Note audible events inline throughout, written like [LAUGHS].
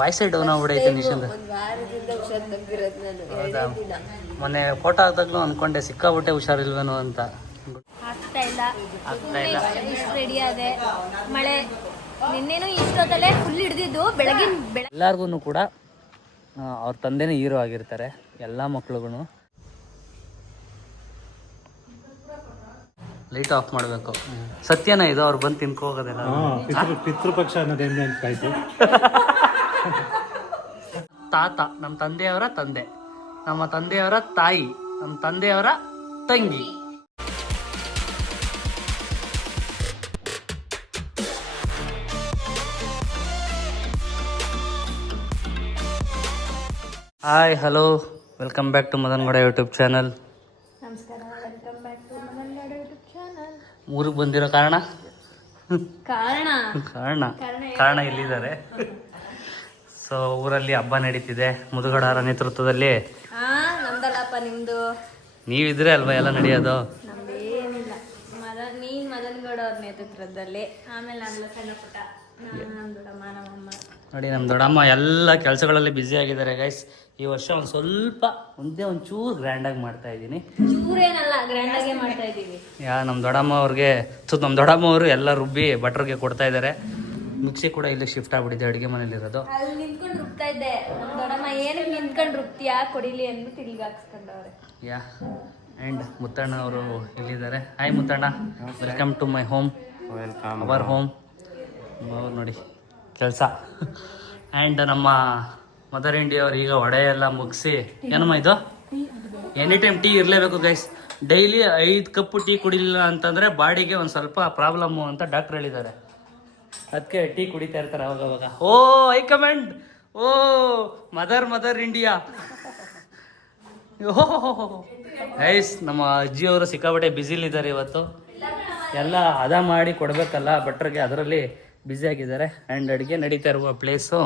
ವಾಯ್ಸೇ down ಆಗ್ಬಿಡೈತೆ ನಿಶಾಂತ್. ಹೌದಾ? ಮೊನ್ನೆ ಫೋಟೋ ಹಾಕ್ದಾಗ್ಲೂ ಅನ್ಕೊಂಡೆ ಸಿಕ್ಕಾಬಿಟ್ಟೆ ಹುಷಾರಿಲ್ವೇನೋ ಅಂತ. ಆಗ್ತಾ ಇಲ್ಲ. ಆಗ್ತಾ ಇಲ್ಲ. ಇಷ್ಟು ರೆಡಿ ಆದೆ. ಮಳೆ ನಿನ್ನೆನೂ ಇಷ್ಟೊತ್ತಲ್ಲೇ ಫುಲ್ ಹಿಡ್ದಿದ್ದು ಬೆಳಗಿನ ಬೆಳ ಎಲ್ಲಾರ್ಗು ಕೂಡ ಅವ್ರ ತಂದೆನೇ ಹೀರೋ ಆಗಿರ್ತಾರೆ ಎಲ್ಲ ಮಕ್ಳುಗೂ ಲೈಟ್ ಆಫ್ ಮಾಡಬೇಕು. ಸತ್ಯನ ಇದು ಅವ್ರು ಬಂದು ತಿನ್ಕೋಗೋದಿಲ್ಲ ಪಿತೃ ಪಿತೃಪಕ್ಷ ಅಂತ ನೆನಪಾಯ್ತು ತಾತ ನಮ್ಮ ತಂದೆಯವರ ತಂದೆ ನಮ್ಮ ತಂದೆಯವರ ತಾಯಿ ನಮ್ಮ ತಂದೆಯವರ ತಂಗಿ. Hi hello welcome back to Madan Gowda YouTube channel ನಮಸ್ಕಾರ welcome back to Manandada YouTube channel ಊರಿಗೆ ಬಂದಿರೋ ಕಾರಣ? ಕಾರಣ? ಕಾರಣ. ಕಾರಣ ಇಲ್ಲಿದ್ದಾರೆ [LAUGHS] ಸೊ ಊರಲ್ಲಿ ಹಬ್ಬ ನಡೀತಿದೆ. ಮುದುಗಡಾರ ನೇತೃತ್ವದಲ್ಲಿ. ಹಾ ನಮ್ದಲ್ಲಪ್ಪ ನಿಮ್ದು? ನೀವಿದ್ರೆ ಅಲ್ವಾ ಎಲ್ಲ ನಡೆಯೋದು? ನಮ್ದೇನಿಲ್ಲ. ಮದ ನೀನ್ ಅವ್ರ ನೇತೃತ್ವದಲ್ಲಿ. ಆಮೇಲೆ ನನ್ನ ಸಣ್ಣ ಪುಟ್ಟ ನಾನು ನಮ್ಮ ದೊಡ್ಡಮ್ಮ ನಮ್ಮಮ್ಮ. ನೋಡಿ ನಮ್ಮ ದೊಡ್ಡಮ್ಮ ಎಲ್ಲ ಕೆಲಸಗಳಲ್ಲಿ ಬ್ಯುಸಿ ಆಗಿದ್ದಾರೆ ಗೈಸ್ ಈ ವರ್ಷ ಒಂದು ಸ್ವಲ್ಪ ಒಂದೇ ಒಂದು ಚೂರು ಗ್ರ್ಯಾಂಡಾಗಿ ಮಾಡ್ತಾ ಇದ್ದೀನಿ. ಚೂರೇನಲ್ಲ ಗ್ರ್ಯಾಂಡ್ ಆಗೇ ಮಾಡ್ತಾ ಇದೀವಿ ಯಾ ನಮ್ಮ ದೊಡ್ಡಮ್ಮ ಅವ್ರಿಗೆ ಸೊ ನಮ್ಮ ದೊಡ್ಡಮ್ಮ ಅವರು ಎಲ್ಲ ರುಬ್ಬಿ ಭಟ್ರಿಗೆ ಕೊಡ್ತಾ ಇದ್ದಾರೆ. ಮಿಕ್ಸಿ ಕೂಡ ಇಲ್ಲಿ ಶಿಫ್ಟ್ ಆಗ್ಬಿಟ್ಟಿದೆ ಅಡುಗೆ ಮನೇಲಿರೋದು ಅಲ್ಲಿ ನಿಂತ್ಕೊಂಡು ರುಬ್ತಾ ಇದ್ದೆ. ನಮ್ಮ ದೊಡ್ಡಮ್ಮ ಏನಕ್ಕೆ ನಿಂತ್ಕೊಂಡು ರುಬ್ತೀಯಾ? ಕೊಡಿಲಿ ಅಂದ್ಬಿಟ್ಟು ಇಲ್ಲಿಗೆ ಹಾಕ್ಸ್ಕೊಂಡವ್ರೆ. ಯಾ ಆ್ಯಂಡ್ ಮುತ್ತಣ್ಣ ಅವರು ಇಲ್ಲಿದ್ದಾರೆ. Hi Muttanna. Welcome to my home welcome our home ಅವ್ರು ನೋಡಿ ಕೆಲಸ. ಆ್ಯಂಡ್ ನಮ್ಮ ಮದರ್ ಇಂಡಿಯಾ ಅವ್ರು ಈಗ ಒಡೆ ಎಲ್ಲ ಮುಗಿಸಿ ಏನಮ್ಮ ಇದು? ಎನಿ ಟೈಮ್ ಟೀ ಇರಲೇಬೇಕು ಗೈಸ್ ಡೈಲಿ ಐದು ಕಪ್ ಟೀ ಕುಡಿಲಿಲ್ಲ ಅಂತಂದರೆ ಬಾಡಿಗೆ ಒಂದು ಸ್ವಲ್ಪ ಪ್ರಾಬ್ಲಮ್ಮು ಅಂತ ಡಾಕ್ಟ್ರ್ ಹೇಳಿದ್ದಾರೆ. ಅದಕ್ಕೆ ಟೀ ಕುಡಿತಾ ಇರ್ತಾರೆ ಅವಾಗ ಅವಾಗ. ಓ I commend. Oh, mother mother India. Ice ನಮ್ಮ ಅಜ್ಜಿಯವರು ಸಿಕ್ಕಾಪಟ್ಟೆ ಬ್ಯುಸಿಲಿದ್ದಾರೆ ಇವತ್ತು. ಎಲ್ಲ ಹದ ಮಾಡಿ ಕೊಡಬೇಕಲ್ಲ, ಭಟ್ರಿಗೆ ಅದರಲ್ಲಿ ಬ್ಯುಸಿ ಆಗಿದ್ದಾರೆ. ಆ್ಯಂಡ್ ಅಡುಗೆ ನಡೀತಾ ಇರುವ ಪ್ಲೇಸು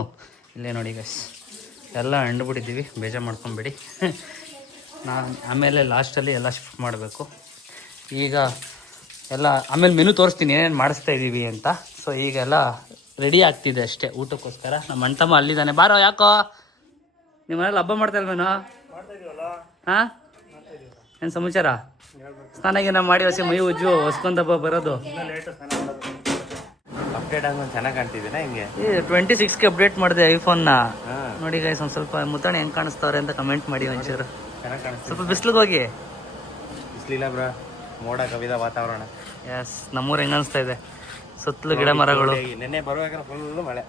ಇಲ್ಲೇ ನೋಡಿ ಗೈಸ್. ಎಲ್ಲ ಅಂಡ್ಬಿಟ್ಟಿದ್ದೀವಿ, ಬೇಜಾರು ಮಾಡ್ಕೊಂಬಿಡಿ. ನಾನು ಆಮೇಲೆ ಲಾಸ್ಟಲ್ಲಿ ಎಲ್ಲ ಶಿಫ್ಟ್ ಮಾಡಬೇಕು. ಈಗ ಎಲ್ಲ, ಆಮೇಲೆ ಮೆನು ತೋರಿಸ್ತೀನಿ, ಏನೇನು ಮಾಡಿಸ್ತಾ ಇದ್ದೀವಿ ಅಂತ. ಸೊ ಈಗೆಲ್ಲ ರೆಡಿ ಆಗ್ತಿದೆ ಅಷ್ಟೇ ಊಟಕ್ಕೋಸ್ಕರ. ನಮ್ಮ ಅಣ್ತಮ್ಮ ಅಲ್ಲಿದ್ದಾನೆ. ಬಾರೋ ಯಾಕೋ? ನಿಮ್ಮ ಮನೇಲಿ ಹಬ್ಬ ಮಾಡ್ತಾ ಇಲ್ವೇನೋ? ಹಾಂ? ಏನು ಸಮಾಚಾರ? ಸ್ನಾನಾಗಿ ಗೀನ ಮಾಡಿ ಹೊಸ ಮೈ ಉಜ್ಜು ಹೊಸ್ಕೊಂಡ್ ಹಬ್ಬ ಬರೋದು. ಅಪ್ಡೇಟ್ ಆಗಿ ಚೆನ್ನಾಗಿ ಕಾಣ್ತಿದ್ದೀನ ಹಿಂಗೆ? ಈ ಟ್ವೆಂಟಿ ಸಿಕ್ಸ್ಗೆ ಅಪ್ಡೇಟ್ ಮಾಡಿದೆ ಐಫೋನ್ನ ನೋಡಿ ಗೈಸ್ ಒಂದು ಸ್ವಲ್ಪ ಮುತ್ತಣೆ ಹೆಂಗೆ ಕಾಣಿಸ್ತವ್ರೆ ಅಂತ ಕಮೆಂಟ್ ಮಾಡಿ ಒಂಚೂರು. ಸ್ವಲ್ಪ ಬಿಸ್ಲಿಗೆ ಹೋಗಿ. ಬಿಸ್ಲಿಲ್ಲ ಬ್ರಾ. ಮೋಡ ಕವಿದ ವಾತಾವರಣ. ಎಸ್ ನಮ್ಮೂರು ಹೆಂಗೆ ಅನಿಸ್ತಾ ಇದೆ. ಸುತ್ತಲೂ ಗಿಡ ಮರಗಳು. ನೆನ್ನೆ ಬರುವಾಗ ಫುಲ್ ಮಳೆ.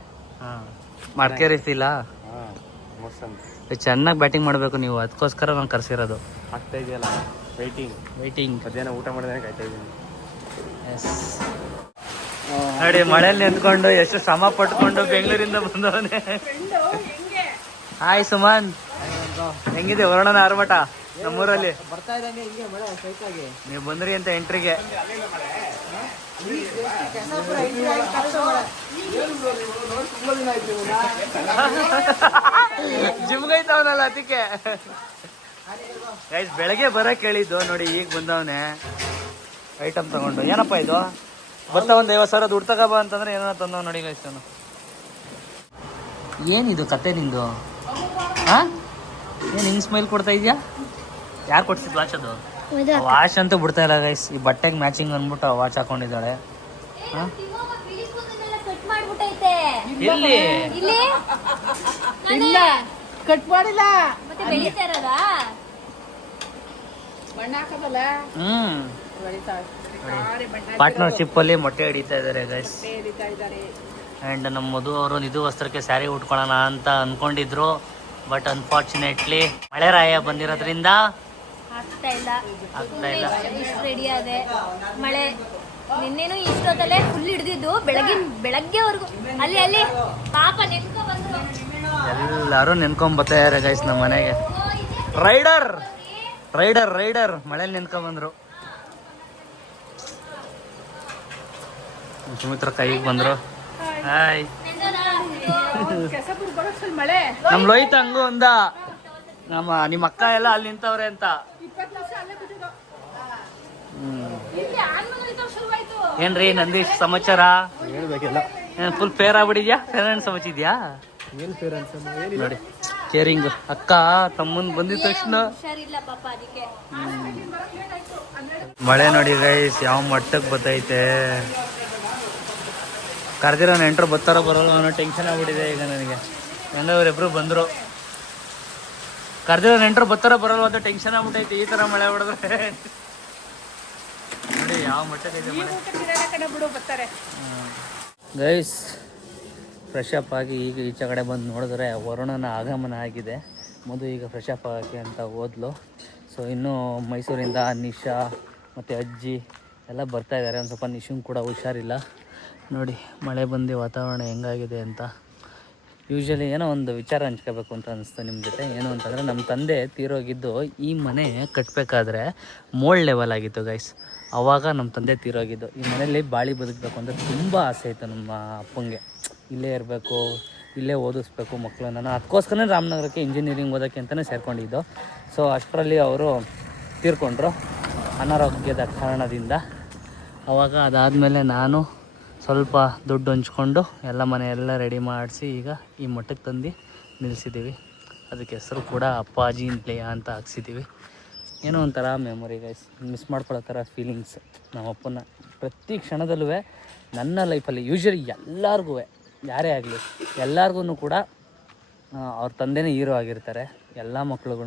ಮೋಸಂಬಿ ಚೆನ್ನಾಗಿ. ಬ್ಯಾಟಿಂಗ್ ಮಾಡಬೇಕು ನೀವು ಅದಕ್ಕೋಸ್ಕರ ನಾನು ಕರ್ಸಿರೋದು. ಆಗ್ತಾ ಇದೆಯಲ್ಲ ವೈಟಿಂಗ್ ವೈಟಿಂಗ್ ಮಧ್ಯಾಹ್ನ ಊಟ ಮಾಡಿದ್ರೆ ಕಾಯ್ತಾ ಇದ್ದೀನಿ. ಎಸ್ ನೋಡಿ ಮಳೆಯಲ್ಲಿ ನಿಂತ್ಕೊಂಡು ಎಷ್ಟು ಶ್ರಮ ಪಟ್ಕೊಂಡು ಬೆಂಗಳೂರಿಂದ ಬಂದವನೇ. ಹಾಯ್ ಸುಮನ್. ಹೆಂಗಿದೆ ವರ್ಣನ ಆರ್ಮಟ ನಮ್ಮೂರಲ್ಲಿ? ಬರ್ತಾ ಇದ್ದಂಗೆ ಹಿಂಗೆ ಮಳೆ ಸೈತಾಗಿ ನೀವು ಬಂದ್ರಿ ಅಂತ ಎಂಟ್ರಿಗೆ ಜಿಮ್ಗೈತವನಲ್ಲ ಅದಕ್ಕೆ. ಗೈಸ್ ಬೆಳಗ್ಗೆ ಬರಕ್ ಹೇಳಿದ್ದು ನೋಡಿ ಈಗ ಬಂದವನೆ. ಐಟಮ್ ತಗೊಂಡು. ಏನಪ್ಪ ಇದು? ಬರ್ತಾ ಒಂದು ಐವತ್ತು ಸಾವಿರ ದುಡ್ಡು ತಗೋಬ ಅಂತಂದ್ರೆ ಏನೋ ತಂದವ ನೋಡಿ ಗೈಸ್ ಏನಿದು ಕತೆ ನಿಂದು? ಹಾ? ಏನು ಹಿಂಗ್ ಸ್ಮೈಲ್ ಕೊಡ್ತಾ ಇದೆಯಾ? ಯಾರು ಕೊಡ್ಸಿದ್ ವಾಚ್ ಅದು ವಾಚ್ ಅಂತೂ ಬಿಡ್ತಾ ಇಲ್ಲ ಗೈಸ್ ಈ ಬಟ್ಟೆಗೆ ಮ್ಯಾಚಿಂಗ್ ಅಂದ್ಬಿಟ್ಟು ವಾಚ್ ಹಾಕೊಂಡಿದ್ದಾಳೆ ಇಲ್ಲಿ? ಕಟ್ ಮಾಡಿಲ್ಲ. ಹ್ಮ್. ಬೆಳಿತಾ ಬಣ್ಣ ಪಾರ್ಟ್ನರ್ಶಿಪ್ ಅಲ್ಲಿ ಮೊಟ್ಟೆ ಹಿಡಿತಾ ಇದ್ದಾರೆ ಗೈಸ್ ಹಿಡಿತಾ ಇದ್ದಾರೆ. ಅಂಡ್ ನಮ್ಮ ಮಧು ಅವರು ನಿಧು ವಸ್ತ್ರಕ್ಕೆ ಸ್ಯಾರಿ ಉಟ್ಕೊಳ್ಳೋಣ ಅಂತ ಅನ್ಕೊಂಡಿದ್ರು. ಬಟ್ ಅನ್ಫಾರ್ಚುನೇಟ್ಲಿ ಮಳೆ ರಾಯ ಬಂದಿರೋದ್ರಿಂದ ಆಗ್ತಾ ಇಲ್ಲ ಇಷ್ಟು ರೆಡಿ ಆದೆ. ಮಳೆ ನಿನ್ನೆನೂ ಇಷ್ಟೊತ್ತಲ್ಲೇ ಫುಲ್ ಹಿಡ್ದಿದ್ದು ಬೆಳಗಿನ ಬೆಳಗ್ಗೆವರೆಗೂ ಅಲ್ಲಿ ಅಲ್ಲಿ. ಪಾಪ ನೆನ್ಕೊ ಬಂದ್ರು. ಎಲ್ಲರೂ ನೆನ್ಕೊಂಡ್ ಬರ್ತಾ ಇದಾರೆ ಗೈಸ್ ನಮ್ಮ ಮನೆಗೆ. ರೈಡರ್ ರೈಡರ್ ರೈಡರ್ ಮಳೇಲಿ ನೆನ್ಕೊಂಡ್ ಬಂದ್ರು. ಸುಮಿತ್ರ ಕೈಗೆ ಬಂದ್ರು. ಹಾಯ್ ನಮ್ ಲೋಹಿತ ಹಂಗು ಅಂದ ನಮ್ಮ ನಿಮ್ಮ ಅಕ್ಕ ಎಲ್ಲ ಅಲ್ಲಿ ನಿಂತವ್ರೆ ಅಂತ ಇಪ್ಪತ್ತು ನಿಮಿಷ ಅಲ್ಲೇ ಬಿಟ್ಟಿದ್ದು ಹ್ಮ್ ಇಲ್ಲಿ ಆನ್ಮೂಲ ಶುರುವಾಯ್ತು ಏನ್ರಿ ನಂದೀಶ್ ಸಮಾಚಾರ? ಹೇಳ್ಬೇಕೆಲ್ಲ. ಫುಲ್ ಫೇರ್ ಆಗ್ಬಿಟ್ಟಿದ್ಯಾ? ಫೇರ್ ಅಂಡ್ ಸಮಚಿದ್ಯಾ ನೋಡಿ ಕೇರಿಂಗ್ ಅಕ್ಕ ತಮ್ಮನ್ ಬಂದಿದ ತಕ್ಷಣ. ಮಳೆ ನೋಡಿ ಗೈಸ್ ಯಾವ ಮಟ್ಟಕ್ಕೆ ಬತ್ತೈತೆ. ಕರೆದಿರೋ ನೆಂಟರು ಬರ್ತಾರೋ ಬರೋಲ್ಲ ಅನ್ನೋ ಟೆನ್ಷನ್ ಆಗ್ಬಿಟ್ಟಿದೆ ಈಗ ನನಗೆ. ಹೆಂಗ ಬಂದ್ರು. ಬಂದರು ಕರೆದಿರೋ ನೆಂಟರು ಬರ್ತಾರೋ ಬರೋಲ್ಲ ಅಂತ ಟೆನ್ಷನ್ ಆಗ್ಬಿಟ್ಟೈತೆ ಈ ಥರ ಮಳೆ ಹೊಡೆದ್ರೆ. ಯಾವ ಕಡೆ ಬಿಡು ಬರ್ತಾರೆ. ಗೈಸ್ ಫ್ರೆಶ್ ಅಪ್ ಆಗಿ ಈಗ ಈಚೆ ಕಡೆ ಬಂದು ನೋಡಿದ್ರೆ ವರುಣನ ಆಗಮನ ಆಗಿದೆ. ಮೊದಲು ಈಗ ಫ್ರೆಶ್ ಅಪ್ ಆಗೋಕ್ಕೆ ಅಂತ ಓದ್ಲು ಸೊ ಇನ್ನು ಮೈಸೂರಿಂದ ನಿಶಾ ಮತ್ತು ಅಜ್ಜಿ ಎಲ್ಲ ಬರ್ತಾ ಇದ್ದಾರೆ. ಒಂದು ಸ್ವಲ್ಪ ನಿಶುಂಗ್ ಕೂಡ ಹುಷಾರಿಲ್ಲ. ನೋಡಿ ಮಳೆ ಬಂದು ವಾತಾವರಣ ಹೆಂಗಾಗಿದೆ ಅಂತ. ಯೂಶ್ವಲಿ ಏನೋ ಒಂದು ವಿಚಾರ ಹಂಚ್ಕೋಬೇಕು ಅಂತ ಅನಿಸ್ತು ನಿಮ್ಮ ಜೊತೆ. ಏನು ಅಂತಂದರೆ ನಮ್ಮ ತಂದೆ ತೀರೋಗಿದ್ದು ಈ ಮನೆ ಕಟ್ಟಬೇಕಾದ್ರೆ ಮೋಳ್ ಲೆವೆಲ್ ಆಗಿತ್ತು ಗೈಸ್ ಅವಾಗ ನಮ್ಮ ತಂದೆ ತೀರೋಗಿದ್ದು. ಈ ಮನೆಯಲ್ಲಿ ಬಾಳಿ ಬದುಕಬೇಕು ಅಂತ ತುಂಬ ಆಸೆ ಇತ್ತು ನಮ್ಮ ಅಪ್ಪಂಗೆ. ಇಲ್ಲೇ ಇರಬೇಕು, ಇಲ್ಲೇ ಓದಿಸ್ಬೇಕು ಮಕ್ಕಳನ್ನ ನಾನು ಅದಕ್ಕೋಸ್ಕರನೇ ರಾಮನಗರಕ್ಕೆ ಇಂಜಿನಿಯರಿಂಗ್ ಓದೋಕ್ಕೆ ಅಂತಲೇ ಸೇರ್ಕೊಂಡಿದ್ದು. ಸೊ ಅಷ್ಟರಲ್ಲಿ ಅವರು ತೀರ್ಕೊಂಡ್ರು ಅನಾರೋಗ್ಯದ ಕಾರಣದಿಂದ. ಅವಾಗ ಅದಾದಮೇಲೆ ನಾನು ಸ್ವಲ್ಪ ದುಡ್ಡು ಹಂಚ್ಕೊಂಡು ಎಲ್ಲ ಮನೆಯೆಲ್ಲ ರೆಡಿ ಮಾಡಿಸಿ ಈಗ ಈ ಮಠಕ್ಕೆ ತಂದು ನಿಲ್ಲಿಸಿದ್ದೀವಿ. ಅದಕ್ಕೆ ಹೆಸರು ಕೂಡ ಅಪ್ಪಾಜಿ ಪ್ಲೇಯ ಅಂತ ಹಾಕ್ಸಿದ್ದೀವಿ. ಏನೋ ಒಂಥರ ಮೆಮೊರಿ ಗೈಸ್ ಮಿಸ್ ಮಾಡ್ಕೊಳ್ಳೋ ಥರ ಫೀಲಿಂಗ್ಸ್ ನಮ್ಮ ಅಪ್ಪನ ಪ್ರತಿ ಕ್ಷಣದಲ್ಲೂ ನನ್ನ ಲೈಫಲ್ಲಿ ಯೂಶ್ವಲಿ ಎಲ್ಲರಿಗೂ ಯಾರೇ ಆಗಲಿ ಎಲ್ಲರಿಗೂ ಕೂಡ ಅವ್ರ ತಂದೆನೇ ಹೀರೋ ಆಗಿರ್ತಾರೆ. ಎಲ್ಲ ಮಕ್ಳಿಗೂ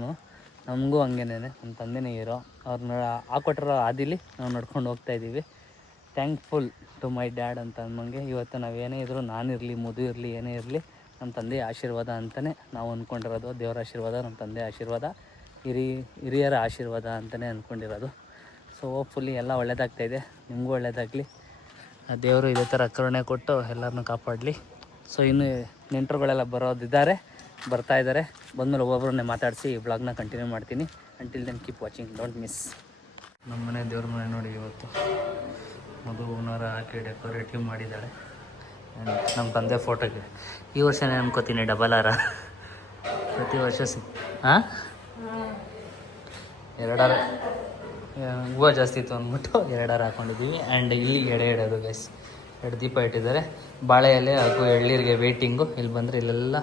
ನಮಗೂ ಹಂಗೇನೆ ನಮ್ಮ ತಂದೆನೇ ಹೀರೋ ಅವ್ರನ್ನ ಹಾಕೊಟ್ಟಿರೋ ಹಾದಿಲಿ ನಾವು ನಡ್ಕೊಂಡು ಹೋಗ್ತಾ ಇದ್ದೀವಿ. ಥ್ಯಾಂಕ್ಫುಲ್ ಟು ಮೈ ಡ್ಯಾಡ್ ಅಂತ ಅನ್ನೋಂಗೆ ಇವತ್ತು ನಾವು ಏನೇ ಇದ್ರೂ ನಾನಿರಲಿ ಮುದು ಇರಲಿ, ಏನೇ ಇರಲಿ ನಮ್ಮ ತಂದೆ ಆಶೀರ್ವಾದ ಅಂತಲೇ ನಾವು ಅಂದ್ಕೊಂಡಿರೋದು ದೇವರ ಆಶೀರ್ವಾದ ನಮ್ಮ ತಂದೆ ಆಶೀರ್ವಾದ, ಹಿರಿ, ಹಿರಿಯರ ಆಶೀರ್ವಾದ ಅಂತಲೇ ಅಂದ್ಕೊಂಡಿರೋದು ಸೊ ಹೋಪ್ಫುಲ್ಲಿ ಎಲ್ಲ ಒಳ್ಳೇದಾಗ್ತಾಯಿದೆ ನಿಮಗೂ ಒಳ್ಳೇದಾಗಲಿ. ದೇವರು ಇದೇ ಥರ ಕರುಣೆ ಕೊಟ್ಟು ಎಲ್ಲರನ್ನೂ ಕಾಪಾಡಲಿ. ಸೊ ಇನ್ನು ನೆಂಟರುಗಳೆಲ್ಲ ಬರೋದಿದ್ದಾರೆ, ಬರ್ತಾ ಇದ್ದಾರೆ ಬಂದಮೇಲೆ ಒಬ್ಬೊಬ್ಬರನ್ನೇ ಮಾತಾಡಿಸಿ ಬ್ಲಾಗ್ನ ಕಂಟಿನ್ಯೂ ಮಾಡ್ತೀನಿ. Until then keep watching don't miss ನಮ್ಮ ಮನೆ ದೇವ್ರ ಮನೆ ನೋಡಿ ಇವತ್ತು. ಮಗು ಹೂನಾರ ಹಾಕಿ ಡೆಕೋರೇಟಿವ್ ಮಾಡಿದ್ದಾಳೆ. ನಮ್ಮ ತಂದೆ ಫೋಟೋಗೆ. ಈ ವರ್ಷನೇ ಅನ್ಕೋತೀನಿ ಡಬಲ್ ಆರ ಪ್ರತಿ ವರ್ಷ ಸಿ ಹಾಂ ಎರಡಾರ ಹೂವು ಜಾಸ್ತಿ ಇತ್ತು ಅಂದ್ಬಿಟ್ಟು ಎರಡರ ಹಾಕೊಂಡಿದ್ದೀವಿ ಆ್ಯಂಡ್ ಇಲ್ಲಿ ಎಡೆ ಇಡೋದು ಗೈಸ್ ಎರಡು ದೀಪ ಇಟ್ಟಿದ್ದಾರೆ. ಬಾಳೆ ಎಲೆ ಹಾಗೂ ಎಳ್ಳೀರಿಗೆ ವೇಟಿಂಗು ಇಲ್ಲಿ ಬಂದರೆ ಇಲ್ಲೆಲ್ಲ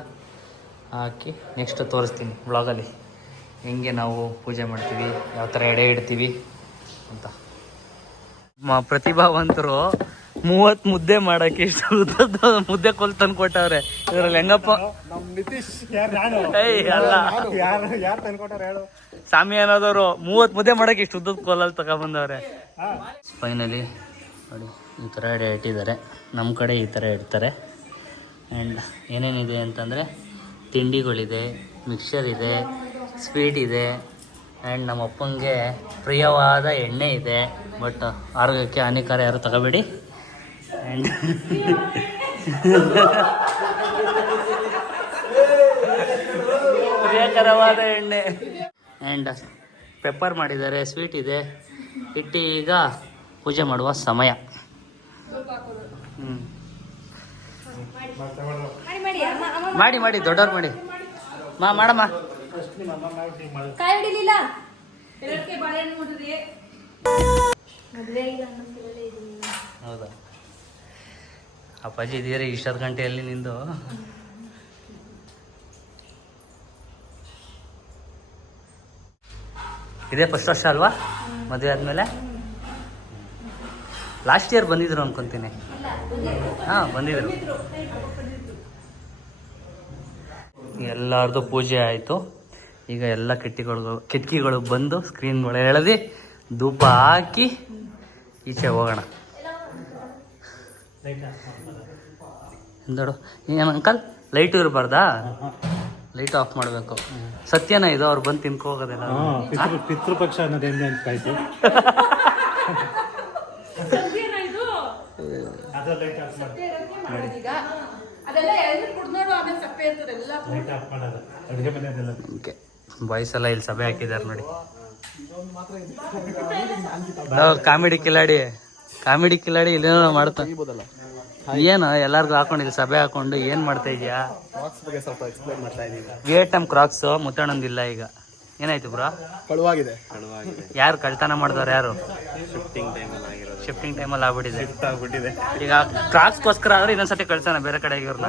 ಹಾಕಿ ನೆಕ್ಸ್ಟ್ ತೋರಿಸ್ತೀನಿ ಬ್ಲಾಗಲ್ಲಿ ಹೆಂಗೆ ನಾವು ಪೂಜೆ ಮಾಡ್ತೀವಿ ಯಾವ ಥರ ಎಡೆ ಇಡ್ತೀವಿ ಅಂತ. ಪ್ರತಿಭಾವಂತರು ಮೂವತ್ ಮುದ್ದೆ ಮಾಡಕ್ಕೆ ಇಷ್ಟು ಮುದ್ದೆ ಕೊಲ್ ತಂದು ಕೊಟ್ಟವ್ರೆ. ಇದ್ರಲ್ಲಿ ಹೆಂಗಪ್ಪ? ಸ್ವಾಮಿ ಅನ್ನೋದವ್ರು ಮೂವತ್ ಮುದ್ದೆ ಮಾಡೋಕೆ ಇಷ್ಟು ಉದ್ದದ ಕೋಲಲ್ಲಿ ತಗೊಬಂದವ್ರೆ ಫೈನಲಿ ನೋಡಿ ಈ ಥರ ಎಡೆ ಇಟ್ಟಿದ್ದಾರೆ. ನಮ್ಮ ಕಡೆ ಈ ಥರ ಇಡ್ತಾರೆ. ಆ್ಯಂಡ್ ಏನೇನಿದೆ ಅಂತಂದರೆ ತಿಂಡಿಗಳಿದೆ ಮಿಕ್ಸರ್ ಇದೆ ಸ್ವೀಟ್ ಇದೆ. ಆ್ಯಂಡ್ ನಮ್ಮ ಅಪ್ಪಂಗೆ ಪ್ರಿಯವಾದ ಎಣ್ಣೆ ಇದೆ ಬಟ್ ಆರೋಗ್ಯಕ್ಕೆ ಹಾನಿಕಾರ ಯಾರು ತಗೋಬೇಡಿ. ಆ್ಯಂಡ್ ಪ್ರಿಯಕರವಾದ ಎಣ್ಣೆ. ಆ್ಯಂಡ್ ಪೆಪ್ಪರ್ ಮಾಡಿದ್ದಾರೆ ಸ್ವೀಟ್ ಇದೆ. ಇಟ್ಟು ಈಗ ಪೂಜೆ ಮಾಡುವ ಸಮಯ. ಹ್ಞೂ ಮಾಡಿ ಮಾಡಿ ದೊಡ್ಡವ್ರು ಮಾಡಿ. ಮಾ ಮಾಡಮ್ಮ. ಕಾಯಿ ಹಿಡಿಲಿಲ್ಲ? ಎರಡಕ್ಕೆ ಬಾಳೆಹಣ್ಣು ಮುಟ್ಟಿದ್ರಿ ಮದುವೆ ಇಲ್ಲ ಅನ್ನೋದ್ರಲ್ಲೇ ಇದೀನಿ. ಹೌದಾ? ಅಪ್ಪಾಜಿ ಇದೀರಿ ಇಷ್ಟೊತ್ತು ಗಂಟೆಯಲ್ಲಿ ನಿಂದು. ಇದೇ ಫಸ್ಟ್ ವರ್ಷ ಅಲ್ವಾ? ಮದುವೆ ಆದಮೇಲೆ? ಲಾಸ್ಟ್ ಇಯರ್ ಬಂದಿದ್ರು ಅನ್ಕೊಂತೀನಿ. ಹಾಂ ಬಂದಿದ್ರು. ಎಲ್ಲಾರ್ದು ಪೂಜೆ ಆಯಿತು. ಈಗ ಎಲ್ಲ ಕಿಟಕಿಗಳು ಕಿಟಕಿಗಳು ಬಂದು ಸ್ಕ್ರೀನ್ ಸ್ಕ್ರೀನ್ಗಳು ಎಳೆದು ಧೂಪ ಹಾಕಿ ಈಚೆ ಹೋಗೋಣ. ಎಂದೋಡು ಏನು ಅಂಕಲ್ ಲೈಟು ಇರಬಾರ್ದಾ? ಲೈಟ್ ಆಫ್ ಮಾಡಬೇಕು. ಸತ್ಯನ ಇದು ಅವ್ರು ಬಂದು ತಿನ್ಕೋಗೋದಿಲ್ಲ ಪಿತೃ ಪಿತೃಪಕ್ಷ ಅನ್ನೋದು ಹೆಂಗೆ ಅಂತ ಮನೆಯದೆಲ್ಲ ಓಕೆ ಬಾಯ್ಸ್ ಎಲ್ಲ ಇಲ್ಲಿ ಸಭೆ ಹಾಕಿದ್ದಾರೆ ನೋಡಿ. ಕಾಮಿಡಿ ಕಿಲಾಡಿ ಕಾಮಿಡಿ ಕಿಲಾಡಿ ಇಲ್ಲೇನೋ ಮಾಡ್ತಾ. ಏನು ಎಲ್ಲಾರ್ಗು ಹಾಕೊಂಡು ಇಲ್ಲಿ ಸಭೆ ಹಾಕೊಂಡು ಏನ್ ಮಾಡ್ತಾ ಇದೀಯಾ ಗೇಟ್ ಬಗ್ಗೆ ಸ್ವಲ್ಪ ಎಕ್ಸ್ಪ್ಲೈನ್ ಮಾಡ್ತಾ ಇದ್ದೀವಿ ವಿಯೆಟ್ನಾಮ್ ಕ್ರಾಕ್ಸ್ ಮುತ್ತಣ್ಣಂದಿಲ್ಲ ಈಗ. ಏನಾಯ್ತು ಬ್ರಾ ಕಳುವಾಗಿದೆ. ಕಳುವಾಗಿದೆ ಯಾರು ಕಳ್ತನ ಮಾಡಿದವ್ರು ಯಾರು? ಶಿಫ್ಟಿಂಗ್ ಟೈಮಲ್ಲಿ ಶಿಫ್ಟಿಂಗ್ ಟೈಮಲ್ಲಿ ಆಗ್ಬಿಟ್ಟಿದೆ. ಆಗ್ಬಿಟ್ಟಿದೆ. ಈಗ ಕ್ರಾಸ್ಗೋಸ್ಕರ ಆದ್ರೆ ಇನ್ನೊಂದ್ಸತಿ ಕಳ್ಸೋಣ ಬೇರೆ ಕಡೆ ಇವ್ರನ್ನ.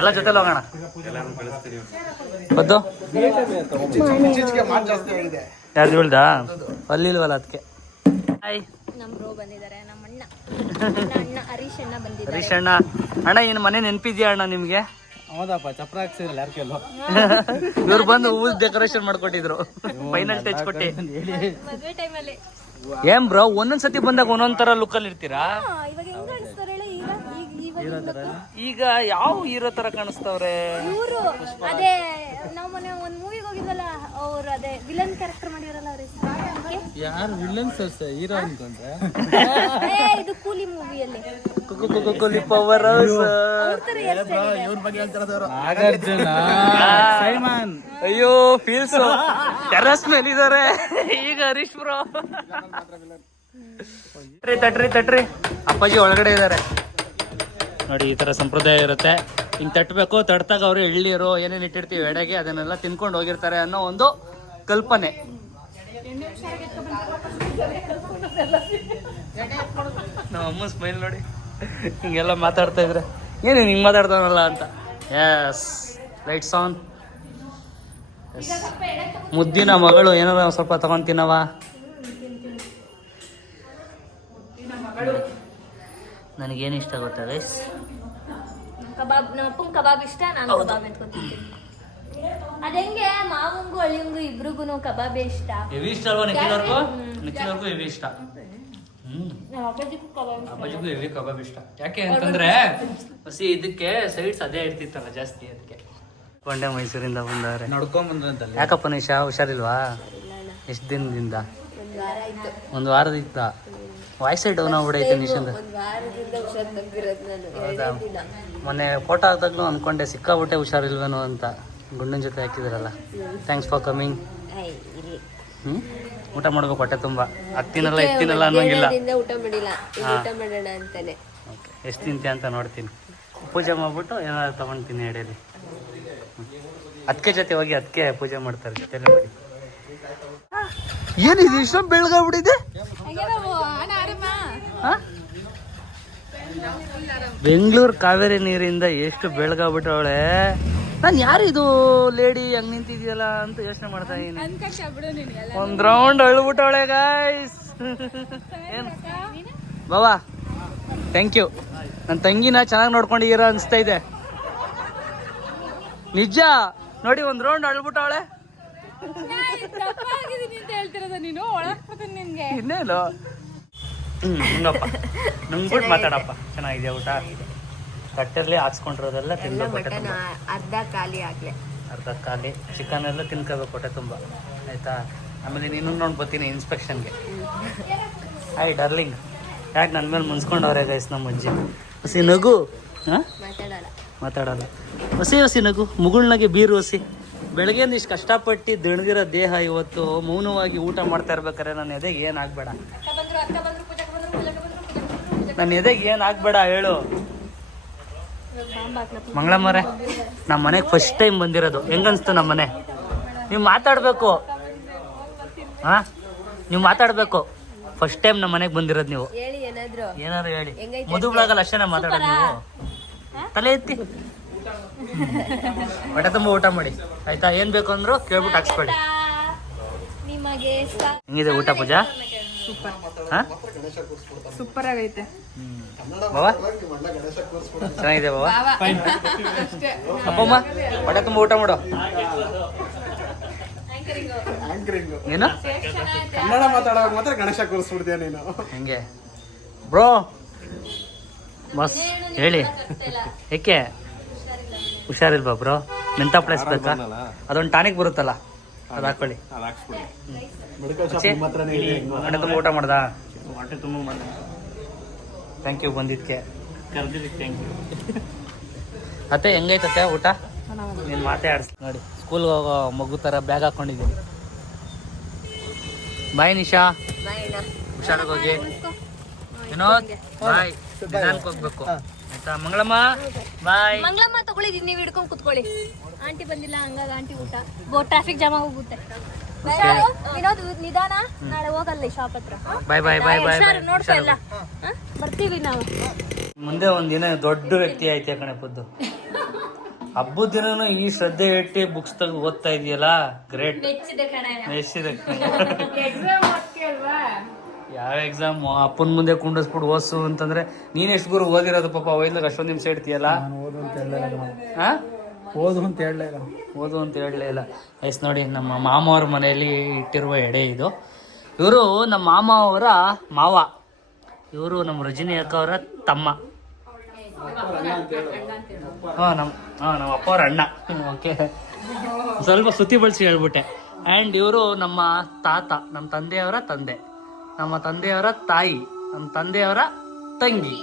ಎಲ್ಲ ಜೊತೆಲಿ ಹೋಗೋಣ. ಯಾರು ಕಳಿಸ್ತೀನಿ. ಬದ್ದು ಯಾರ್ದು ಹೇಳ್ದಾ ಅಲ್ಲಿಲ್ವಲ್ಲ ಅದಕ್ಕೆ ಹಾಯ್ ನಮ್ ಬ್ರೋ ಬಂದಿದ್ದಾರೆ ನಮ್ಮ ಅಣ್ಣ. ನನ್ನ [LAUGHS] ಅಣ್ಣ ಹರೀಶ್ ಅಣ್ಣ ಅಣ್ಣ. ಅಣ್ಣ ಏನು ಮನೆ ನೆನಪಿದ್ಯಾ ಅಣ್ಣ ನಿಮ್ಗೆ? ಹೌದಪ್ಪ ಚಪ್ರ ಹಾಕ್ಸಿರಲ್ಲ ಯಾರು ಕೆಲವು ಇವ್ರು ಬಂದು ಹೂ ಡೆಕೋರೇಷನ್ ಮಾಡ್ಕೊಟ್ಟಿದ್ರು. ಫೈನಲ್ ಟಚ್ ಕೊಟ್ಟಿ. ಮದ್ವೆ ಟೈಮಲ್ಲಿ ಏನ್ ಬ್ರೋ ಒಂದೊಂದ್ ಸತಿ ಬಂದಾಗ ಒಂದೊಂದ್ ತರ ಲುಕ್ ಅಲ್ಲಿ ಇರ್ತೀರಾ? ಇವಾಗ ಹೆಂಗ್ ಕಾಣಿಸ್ತಾರೆ ಹೇಳಿ ಈಗ ಈಗ ಯಾವ ಹೀರೋ ತರ ಕಾಣಿಸ್ತಾವ್ರೆ? ಇವರು ಅದೇ ನಾವು ಮೊನ್ನೆ ಒಂದ್ ಮೂವಿಗೆ ಹೋಗಿದ್ವಲ್ಲ ಅವ್ರು ಅದೇ ವಿಲನ್ ಕ್ಯಾರೆಕ್ಟರ್ ಮಾಡಿರಲ್ಲ ಅವ್ರ ಯಾರು ವಿಲನ್ಸ್ ಹೀರೋ ಅನ್ಕೊಂಡ್ರೆ ಇದು ಕೂಲಿ ಮೂವಿಯಲ್ಲಿ ಕೂಲಿ ಪವರ್. ನಾಗಾರ್ಜುನ ಸೈಮನ್. ಅಯ್ಯೋ ಫೀಲ್ಸ್ ಟೆರಸ್ ಮೇಲೆ ಇದಾರೆ ಈಗ ಹರೀಶ್ ಬ್ರೋ. ತಟ್ರಿ ತಟ್ರಿ ತಟ್ರಿ ಅಪ್ಪಾಜಿ ಒಳಗಡೆ ಇದಾರೆ. ನೋಡಿ ಈ ತರ ಸಂಪ್ರದಾಯ ಇರುತ್ತೆ. ಹಿಂಗ್ ತಟ್ಟಬೇಕು ತಟ್ಟಾಗ ಅವರು ಎಳ್ಳಿರು ಏನೇನು ಇಟ್ಟಿರ್ತೀವಿ ಎಡೆಗೆ ಅದನ್ನೆಲ್ಲ ತಿನ್ಕೊಂಡು ಹೋಗಿರ್ತಾರೆ ಅನ್ನೋ ಒಂದು ಕಲ್ಪನೆ. ನಮ್ಮ ಅಮ್ಮ ಸ್ಮೈಲ್ ನೋಡಿ. ಹಿಂಗೆಲ್ಲ ಮಾತಾಡ್ತಾ ಇದ್ರೆ ಏನು ಹಿಂಗೆ ಮಾತಾಡ್ತಾನಲ್ಲ ಅಂತ. ಎಸ್ ಲೈಟ್ಸ್ ಆನ್ ಮುದ್ದಿನ ಮಗಳು ಏನಾರ ಸ್ವಲ್ಪ ತಗೊಂಡ್ ತಿನ್ನವ? ನನಗೇನು ಇಷ್ಟ ಗೊತ್ತಾ ಗೈಸ್ ಕಬಾಬ್ ನಮ್ಮ ಅಪ್ಪಂಗ್ ಕಬಾಬ್ ಇಷ್ಟ ನಾನು ಕಬಾಬ್ ಎತ್ಕೊತೀನಿ. ಅದಂಗೆ ಮಾವಂಗು ಅಳಿಯಂಗು ಇಬ್ರಿಗೂ ಕಬಾಬ್ ಇಷ್ಟ. ಹೆವಿ ಇಷ್ಟ ಅಲ್ವಾ ನಿಖಿಲ್ವರ್ಗೂ ನಿಖಿಲ್ವರ್ಗೂ ಹೆವಿ ಇಷ್ಟ. ನಮ್ಮ ಅಪ್ಪಾಜಿಗೂ ಕಬಾಬ್ ಇಷ್ಟ. ಅಪ್ಪಾಜಿಗೂ ಹೆವಿ ಕಬಾಬ್ ಇಷ್ಟ. ಯಾಕೆ ಅಂತಂದ್ರೆ ಹಸಿ ಇದಕ್ಕೆ ಸೈಡ್ಸ್ ಅದೇ ಇರ್ತಿತ್ತಲ್ಲ ಜಾಸ್ತಿ ಅದಕ್ಕೆ. ಬಂಡೆ ಮೈಸೂರಿಂದ ಬಂದವ್ರೆ. ನಡ್ಕೊಂಡ್ ಬಂದ್ರಂತಲ್ಲ. ಯಾಕಪ್ಪ ನಿಶಾ ಹುಷಾರಿಲ್ವಾ? ಎಷ್ಟು ದಿನದಿಂದ? ಒಂದ್ ವಾರ ಆಯ್ತು. ಒಂದು ವಾರದಿಂದ ವಾಯ್ಸ್ ಡೌನ್ ಆಗ್ಬಿಡೈತೆ ನಿಶಂದ ನಾನು ಹೌದಾ? ಮೊನ್ನೆ ಫೋಟೋ ಹಾಕ್ದಾಗ್ಲೂ ಅನ್ಕೊಂಡೆ ಸಿಕ್ಕಾಬಿಟ್ಟೆ ಹುಷಾರಿಲ್ವೇನೋ ಅಂತ. ಗುಂಡನ ಜೊತೆ ಹಾಕಿದ್ರಲ್ಲ. ಥ್ಯಾಂಕ್ಸ್ ಫಾರ್ ಕಮಿಂಗ್ ಹ್ಞೂ ಊಟ ಮಾಡ್ಬೇಕು ಹೊಟ್ಟೆ ತುಂಬ. ಹತ್ತಿನಲ್ಲ ಎತ್ತಿನಲ್ಲ ಅನ್ನೋಂಗಿಲ್ಲ. ಊಟ ಮಾಡಿಲ್ಲ. ಊಟ ಮಾಡೋಣ ಅಂತಾನೆ. ಓಕೆ ಎಷ್ಟು ತಿಂತೆ ಅಂತ ನೋಡ್ತೀನಿ. ಪೂಜೆ ಮಾಡ್ಬಿಟ್ಟು ಏನಾದ್ರು ತೊಗೊಳ್ತೀನಿ ಎಡೆಯಲ್ಲಿ ಅದಕ್ಕೆ ಜೊತೆ ಹೋಗಿ ಅದಕ್ಕೆ ಪೂಜೆ ಮಾಡ್ತಾರೆ ಜೊತೆಲೆ ಮಾಡಿ ಏನಿದು ಇಷ್ಟೊಂದು ಬೆಳಗಾಗ್ಬಿಟ್ಟಿದೆ ಬೆಂಗಳೂರು ಕಾವೇರಿ ನೀರಿಂದ ಎಷ್ಟು ಬೆಳಗಾಗ್ಬಿಟ್ಟವಳೆ? ನಾನು ಯಾರು ಇದು ಲೇಡಿ ಹಂಗ್ ನಿಂತಿದ್ಯಲ್ಲ ಅಂತ ಯೋಚನೆ ಮಾಡ್ತಾ ಇದೀನಿ ಒಂದ್ ರೌಂಡ್ ಅಳ್ಬಿಟ್ಟವಳೆ ಗಾಯ್ಸ್ ಏನ್ ಬಾಬಾ ಥ್ಯಾಂಕ್ ಯು ನನ್ನ ತಂಗಿನ ಚೆನ್ನಾಗಿ ನೋಡ್ಕೊಂಡಿದ್ದೀರಾ ಅನಿಸ್ತಾ ಇದೆ. ನಿಜ? ನೋಡಿ ಒಂದ್ ರೌಂಡ್ ಅಳ್ಬಿಟ್ಟವಳೆ. ಇನ್ನೇನು? ಹ್ಮ್ ಹಂಗಪ್ಪ [LAUGHS] ನುಂಗ್ಬಿಟ್ಟು ಮಾತಾಡಪ್ಪ. ಚೆನ್ನಾಗಿದೆ. ಊಟ ತಟ್ಟೆರ್ಲಿ ಹಾಕ್ಸ್ಕೊಂಡಿರೋದೆಲ್ಲ ತಿನ್ಬೇಕು ಹೊಟ್ಟೆ ತುಂಬ. ಅರ್ಧ ಖಾಲಿ ಆಗ್ಲೆ. ಅರ್ಧ ಖಾಲಿ. ಚಿಕನ್ ಎಲ್ಲ ತಿನ್ಕೋಬೇಕು ಹೊಟ್ಟೆ ತುಂಬ. ಆಯಿತಾ? ಆಮೇಲೆ ನೀನು ನೋಡಿ ಬರ್ತೀನಿ ಇನ್ಸ್ಪೆಕ್ಷನ್ಗೆ. ಹಾಯ್ ಡಾರ್ಲಿಂಗ್ ಯಾಕೆ ನನ್ನ ಮೇಲೆ ಮುನ್ಸ್ಕೊಂಡವ್ರೆ ಗೈಸ್ ನಮ್ಮ ಅಜ್ಜಿ? ಹಸಿ ನಗು. ಹಾಂ? ಮಾತಾಡಲ್ಲ. ಮಾತಾಡಲ್ಲ. ಹಸಿ ಹಸಿ ನಗು. ಮುಗುಳ್ನಾಗೆ ಬೀರು ಹಸಿ ಬೆಳಗ್ಗೆಯಿಂದ ಇಷ್ಟು ಕಷ್ಟಪಟ್ಟು ದಣಿದಿರೋ ದೇಹ ಇವತ್ತು ಮೌನವಾಗಿ ಊಟ ಮಾಡ್ತಾ ಇರ್ಬೇಕಾರೆ ನನ್ನ ಎದೆಗೆ ಏನಾಗಬೇಡ ಆಗ್ಬೇಡ. ನನ್ನ ಎದೆಗೆ ಏನು ಆಗ್ಬೇಡ ಹೇಳು. ಮಂಗಳಮ್ಮರೇ ನಮ್ಮ ಮನೆಗೆ ಫಸ್ಟ್ ಟೈಮ್ ಬಂದಿರೋದು. ಹೆಂಗನ್ಸ್ತು ನಮ್ಮ ಮನೆ? ನೀವು ಮಾತಾಡಬೇಕು. ಹಾ? ನೀವು ಮಾತಾಡಬೇಕು. ಫಸ್ಟ್ ಟೈಮ್ ನಮ್ಮ ಮನೆಗೆ ಬಂದಿರೋದು ನೀವು. ಏನಾದ್ರು. ಹೇಳಿ. ಮಧು ಅಷ್ಟೇ ಮಾತಾಡೋದು ನೀವು. ತಲೆ ಎತ್ತಿ. ಹೊಟ್ಟೆ ತುಂಬ ಊಟ ಮಾಡಿ. ಆಯ್ತಾ? ಏನ್ ಬೇಕು ಅಂದ್ರು ಕೇಳ್ಬಿಟ್ಟು ಹಾಕ್ಸ್ಬೇಡಿ ಹೆಂಗಿದೆ ಊಟ ಪೂಜಾ? ಹಾ? ಸೂಪರ್ ಆಗೈತೆ. ಬಾವಾ? ಚೆನ್ನಾಗಿದೆ ಬಾವಾ? ಅಪ್ಪಮ್ಮ ಹೊಟ್ಟೆ ತುಂಬ ಊಟ ಮಾಡು. ಏನು? ಕನ್ನಡ ಮಾತಾಡೋವಾಗ ಮಾತ್ರ ಗಣೇಶ ಕೂರಿಸ್ಬಿಡ್ತೀಯ ನೀನು. ಹೆಂಗೆ? ಬ್ರೋ ಬಸ್ ಹೇಳಿ. ಏಕೆ? ಹುಷಾರಿಲ್ವಾ ಬ್ರೋ? ಮೆಂತ ಪ್ಲೇಸ್ ಬೇಕಾ? ಅದೊಂದು ಟಾನಿಕ್ ಬರುತ್ತಲ್ಲ. ಅದು ಹಾಕೊಳ್ಳಿ ಅದು ಹಾಕ್ಸ್ಬಿಡಿ. ಮೆಡಿಕಲ್ ಶಾಪ್ ನಿಮ್ಮ ಹತ್ರನೇ ಇದೆ. ಹೊಟ್ಟೆ ತುಂಬ ಊಟ ಮಾಡ್ದಾ? ಹೊಟ್ಟೆ ತುಂಬ ಮಾಡ್ದೆ. ಥ್ಯಾಂಕ್ ಯು ಬಂದಿದ್ದಕ್ಕೆ ಕರೆದಿದ್ದಕ್ಕೆ ಥ್ಯಾಂಕ್ ಯು ಅತ್ತೆ ಹೆಂಗೈತತ್ತೆ ಊಟ? ನೀನು ಮಾತೇ ಆಡಿಸ್ ನೋಡಿ ಸ್ಕೂಲ್ಗೆ ಹೋಗೋ ಮಗು ತರ ಬ್ಯಾಗ್ ಹಾಕೊಂಡಿದ್ದೀನಿ. ಬಾಯ್ ನಿಶಾ. ಹುಷಾರಾಗಿ ಹೋಗಿ. ವಿನೋದ್ ಬಾಯ್ ನಿಧಾನಕ್ಕೆ ಹೋಗ್ಬೇಕು. ಆಯ್ತಾ? ಮಂಗಳಮ್ಮ? ಬಾಯ್ ಮಂಗಳಮ್ಮ ತಗೊಳ್ಳಿ ನೀವು ಹಿಡ್ಕೊಂಡು ಕುತ್ಕೊಳ್ಳಿ. ಆಂಟಿ ಬಂದಿಲ್ಲ ಹಂಗಾಗಿ ಆಂಟಿ ಊಟ. ಬೋ ಟ್ರಾಫಿಕ್ ಜಾಮ್ ಹೋಗುತ್ತೆ. ವಿನೋದ್ ನಿಧಾನ ನಾಳೆ ಹೋಗಲ್ಲ ಶಾಪ್ ಹತ್ರ. ಬಾಯ್ ಬಾಯ್ ಬಾಯ್ ಬಾಯ್ ನೋಡ್ಕೊ ಎಲ್ಲ. ಬರ್ತೀವಿ ನಾವು. ಮುಂದೆ ಒಂದಿನ ದೊಡ್ಡ ವ್ಯಕ್ತಿ ಐತೆ ಕಣೆ ಪುದ್ದು. ಹಬ್ಬದ ದಿನನೂ ಈ ಶ್ರದ್ಧೆ ಇಟ್ಟು ಬುಕ್ಸ್ ತೆಗೆದು ಓದ್ತಾ ಇದೆಯಲ್ಲ? ಗ್ರೇಟ್ ಮೆಚ್ಚಿದೆ ಕಣ. ಎಷ್ಟಿದೆ ಎಕ್ಸಾಮ್ ಓದ್ಕೆ ಅಲ್ವಾ? ಯಾವ ಎಕ್ಸಾಮ್ ಅಪ್ಪನ ಮುಂದೆ ಕುಂಡಿಸ್ಬಿಟ್ಟು ಓದ್ಸು ಅಂತಂದ್ರೆ ನೀನ್ ಎಷ್ಟು ಗುರು ಓದಿರೋದು ಪಾಪ? ಒಯ್ದಾಗ ಅಷ್ಟೊಂದು ನಿಮಿಷ ಇಡ್ತೀಯಲ್ಲ ಓದು ಅಂತ ಹೇಳಲೇ ಇಲ್ಲ. ಓದು ಅಂತ ಹೇಳಲೇ ಇಲ್ಲ. ಎಸ್ ನೋಡಿ, ನಮ್ಮ ಮಾಮ ಅವ್ರ ಮನೆಯಲ್ಲಿ ಇಟ್ಟಿರುವ ಎಡೆ ಇದು. ಇವರು ನಮ್ಮ ಮಾಮ ಅವರ ಮಾವ. ಇವರು ನಮ್ಮ ರಜನಿ ಅಕ್ಕ ಅವರ ತಮ್ಮ. ಹಾಂ ನಮ್ಮ ಹಾಂ, ನಮ್ಮ ಅಪ್ಪ ಅವ್ರ ಅಣ್ಣ. ಓಕೆ. ಸ್ವಲ್ಪ ಸುತ್ತಿ ಬಳಸಿ ಹೇಳ್ಬಿಟ್ಟೆ. ಆ್ಯಂಡ್ ಇವರು ನಮ್ಮ ತಾತ, ನಮ್ಮ ತಂದೆಯವರ ತಂದೆ. ನಮ್ಮ ತಂದೆಯವರ ತಾಯಿ, ನಮ್ಮ ತಂದೆಯವರ ತಂಗಿ.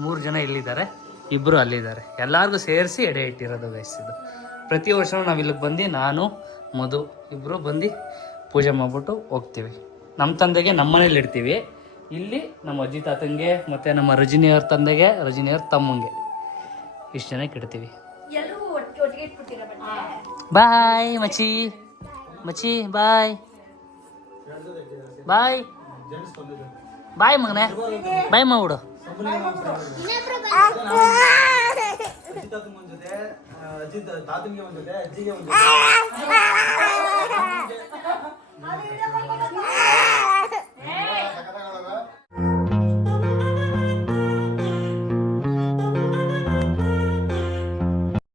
ಮೂರು ಜನ ಇಲ್ಲಿದ್ದಾರೆ. ಇಬ್ಬರು ಅಲ್ಲಿದ್ದಾರೆ. ಎಲ್ಲರಿಗೂ ಸೇರಿಸಿ ಎಡೆ ಇಟ್ಟಿರೋದು ಗೈಸ್ ಇದು. ಪ್ರತಿ ವರ್ಷ ನಾವು ಇಲ್ಲಿಗೆ ಬಂದು ನಾನು ಮಧು ಇಬ್ಬರು ಬಂದು ಪೂಜೆ ಮಾಡ್ಬಿಟ್ಟು ಹೋಗ್ತೀವಿ. ನಮ್ಮ ತಂದೆಗೆ ನಮ್ಮ ಮನೇಲಿ ಇಡ್ತೀವಿ. ಇಲ್ಲಿ ನಮ್ಮ ಅಜ್ಜಿ ತಾತಂಗೆ ಮತ್ತು ನಮ್ಮ ರಜನಿಯವ್ರ ತಂದೆಗೆ ರಜನಿಯವ್ರ ತಮ್ಮಂಗೆ ಇಷ್ಟು ಜನಕ್ಕೆ ಇಡ್ತೀವಿ. ಬಾಯ್ ಮಚಿ ಮಚಿ ಬಾಯ್ ಬಾಯ್ ಬಾಯ್ ಮಗನೇ. ಬಾಯ್ ಮಾಡ್ಬಿಡು. ಒಂದ್ ಜೊತೆ ಅಜಿತ್ ತಾತನ್ಗೆ ಒಂದ್ ಜೊತೆ